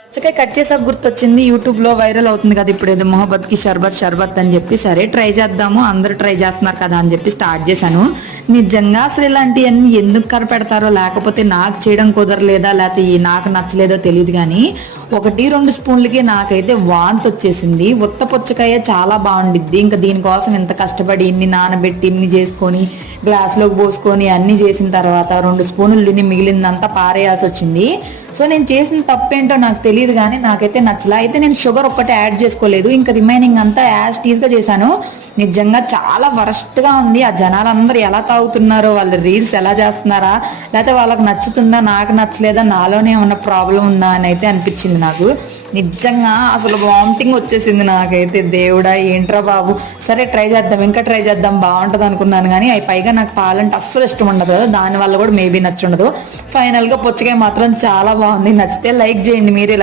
పుచ్చకాయ కట్ చేసాక గుర్తొచ్చింది, యూట్యూబ్ లో వైరల్ అవుతుంది కదా ఇప్పుడు ఏదో మొహబ్బత్ కి షర్బత్ షర్బత్ అని చెప్పి, సరే ట్రై చేద్దాము అందరూ ట్రై చేస్తున్నారు కదా అని చెప్పి స్టార్ట్ చేశాను. నిజంగా అసలు ఇలాంటివన్నీ ఎందుకు కరపెడతారో, లేకపోతే నాకు చేయడం కుదరలేదా, లేకపోతే నాకు నచ్చలేదో తెలియదు కానీ 1-2 స్పూన్లకి నాకైతే వాంతి వచ్చేసింది. ఉత్త పుచ్చకాయ చాలా బాగుండిద్ది, ఇంకా దీనికోసం ఇంత కష్టపడి ఇన్ని నానబెట్టి ఇన్ని చేసుకొని గ్లాసులోకి పోసుకొని అన్ని చేసిన తర్వాత 2 స్పూన్లు తిని మిగిలిందంతా పారేయాల్సి వచ్చింది. సో నేను చేసిన తప్పేంటో నాకు తెలియదు కానీ నాకైతే నచ్చలా. అయితే నేను షుగర్ ఒక్కటే యాడ్ చేసుకోలేదు, ఇంకా రిమైనింగ్ అంతా యాజ్ టీజ్గా చేశాను. నిజంగా చాలా వరస్ట్గా ఉంది. ఆ జనాలందరూ ఎలా తాగుతున్నారో, వాళ్ళ రీల్స్ ఎలా చేస్తున్నారా, లేకపోతే వాళ్ళకి నచ్చుతుందా, నాకు నచ్చలేదా, నాలోనే ఏమన్నా ప్రాబ్లం ఉందా అని అయితే అనిపించింది నాకు. నిజంగా అసలు వామిటింగ్ వచ్చేసింది నాకైతే. దేవుడా ఏంట్రా బాబు, సరే ట్రై చేద్దాం, ఇంకా ట్రై చేద్దాం, బాగుంటుంది అనుకున్నాను కానీ అవి పైగా నాకు పాలంటే అస్సలు ఇష్టం ఉండదు కదా, దానివల్ల కూడా మేబీ నచ్చుండదు. ఫైనల్గా పుచ్చకాయ మాత్రం చాలా బాగుంది. నచ్చితే లైక్ చేయండి మీరు.